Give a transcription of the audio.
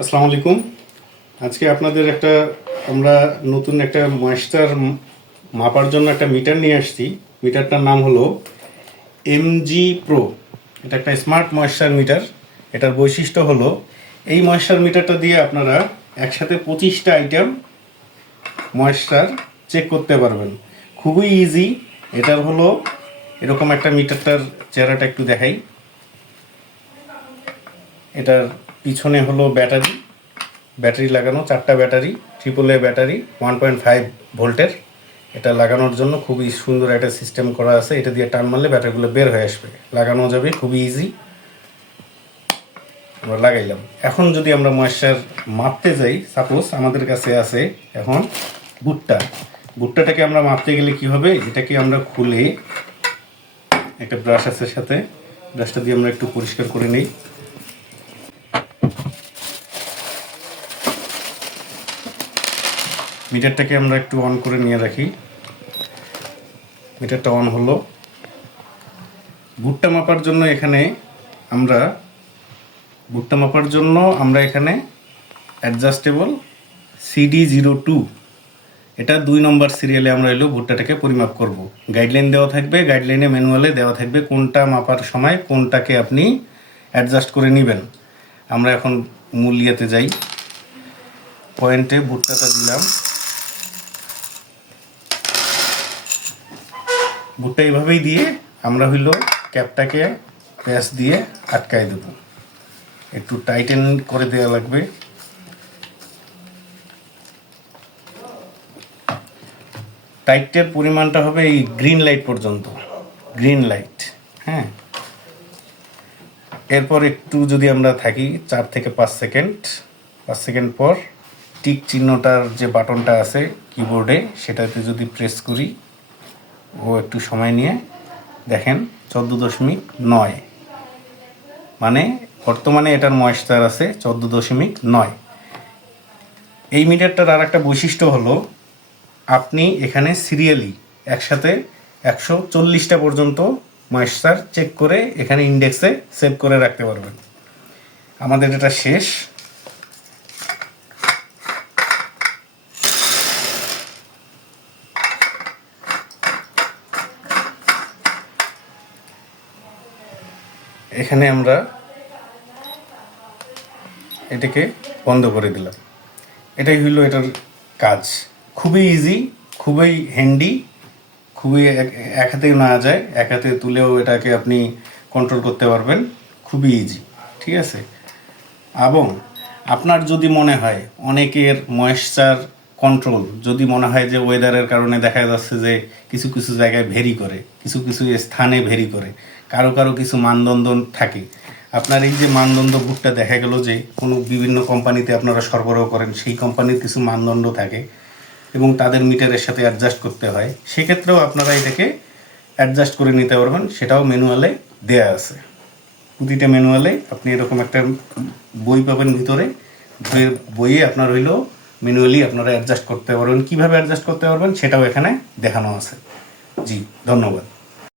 আসসালামু আলাইকুম। আজকে আপনাদের আমরা নতুন একটা ময়েশ্চার মাপার জন্য একটা মিটার নিয়ে আসছি। মিটারটার নাম হলো এমজি প্রো। এটা একটা স্মার্ট ময়েশ্চার মিটার। এটার বৈশিষ্ট্য হলো এই ময়েশ্চার মিটারটা দিয়ে আপনারা একসাথে 25টা আইটেম ময়েশ্চার চেক করতে পারবেন। খুবই ইজি। এটার হলো এরকম একটা মিটারটার চেহারাটা একটু দেখাই। এটার পিছনে হলো ব্যাটারি লাগানো, 4টা ব্যাটারি, AAA ব্যাটারি, 1.5 ভোল্টের। এটা লাগানোর জন্য খুবই সুন্দর একটা সিস্টেম করা আছে। এটা দিয়ে টান মারলে ব্যাটারিগুলো বের হয়ে আসবে, লাগানো যাবে, খুবই ইজি। আমরা লাগাইলাম। এখন যদি আমরা ময়েশ্চার মাপতে যাই, সাপোজ আমাদের কাছে আছে এখন ভুট্টাটাকে আমরা মাপতে গেলে কি হবে, এটাকে আমরা খুলে একটা ব্রাশ আছে সাথে, ব্রাশটা দিয়ে আমরা একটু পরিষ্কার করে নেই। মিটারটাকে আমরা একটু অন করে নিয়ে রাখি। মিটারটা অন হলো। ভুট্টা মাপার জন্য আমরা এখানে অ্যাডজাস্টেবল CD02, এটা 2 নম্বর সিরিয়ালে আমরা ভুট্টাটাকে পরিমাপ করব। গাইডলাইন দেওয়া থাকবে, গাইডলাইনে ম্যানুয়ালে দেওয়া থাকবে কোনটা মাপার সময় কোনটাকে আপনি অ্যাডজাস্ট করে নেবেন। আমরা এখন মূল ইয়েতে যাই, পয়েন্টে ভুট্টাটা দিলাম। ভুট্টা এইভাবেই দিয়ে আমরা ক্যাপটাকে প্যাচ দিয়ে আটকাই দেব। একটু টাইটেন করে দেওয়া লাগবে। টাইটের পরিমাণটা হবে এই গ্রিন লাইট পর্যন্ত, গ্রিন লাইট। হ্যাঁ, এরপর একটু যদি আমরা থাকি 4 থেকে 5 সেকেন্ড, 5 সেকেন্ড পর টিক চিহ্নটার যে বাটনটা আছে কিবোর্ডে, সেটাতে যদি প্রেস করি, ও একটু সময় নিয়ে দেখেন 14.9, মানে বর্তমানে এটার ময়েশ্চার আছে 14.9। এই মিটারটার আর একটা বৈশিষ্ট্য হলো আপনি এখানে সিরিয়ালি একসাথে 140টা পর্যন্ত ময়েশ্চার চেক করে এখানে ইন্ডেক্সে সেভ করে রাখতে পারবেন। আমাদের এটা শেষ। এখানে আমরা এটাকে বন্ধ করে দিলাম। এটাই হইল এটার কাজ। খুবই ইজি, খুবই হ্যান্ডি, খুবই এক হাতেও নেওয়া যায়, এক হাতে তুলেও এটাকে আপনি কন্ট্রোল করতে পারবেন। খুবই ইজি, ঠিক আছে। এবং আপনার যদি মনে হয় অনেকের ময়েশ্চার কন্ট্রোল যদি মনে হয় যে ওয়েদারের কারণে দেখা যাচ্ছে যে কিছু কিছু জায়গায় ভেরি করে, কিছু কিছু স্থানে ভেরি করে, কারো কারো কিছু মানদণ্ড থাকে। আপনার এই যে মানদণ্ড বুকটা দেখা গেল যে কোনো বিভিন্ন কোম্পানিতে আপনারা সরবরাহ করেন, সেই কোম্পানির কিছু মানদণ্ড থাকে এবং তাদের মিটারের সাথে অ্যাডজাস্ট করতে হয়। সেক্ষেত্রেও আপনারা এটাকে অ্যাডজাস্ট করে নিতে পারবেন, সেটাও ম্যানুয়ালে দেয়া আছে। প্রতিটা ম্যানুয়ালে আপনি এরকম একটা বই পাবেন ভিতরে, বইয়ে আপনার ম্যানুয়ালি আপনারা অ্যাডজাস্ট করতে পারবেন। কীভাবে অ্যাডজাস্ট করতে পারবেন সেটাও এখানে দেখানো আছে। জি, ধন্যবাদ।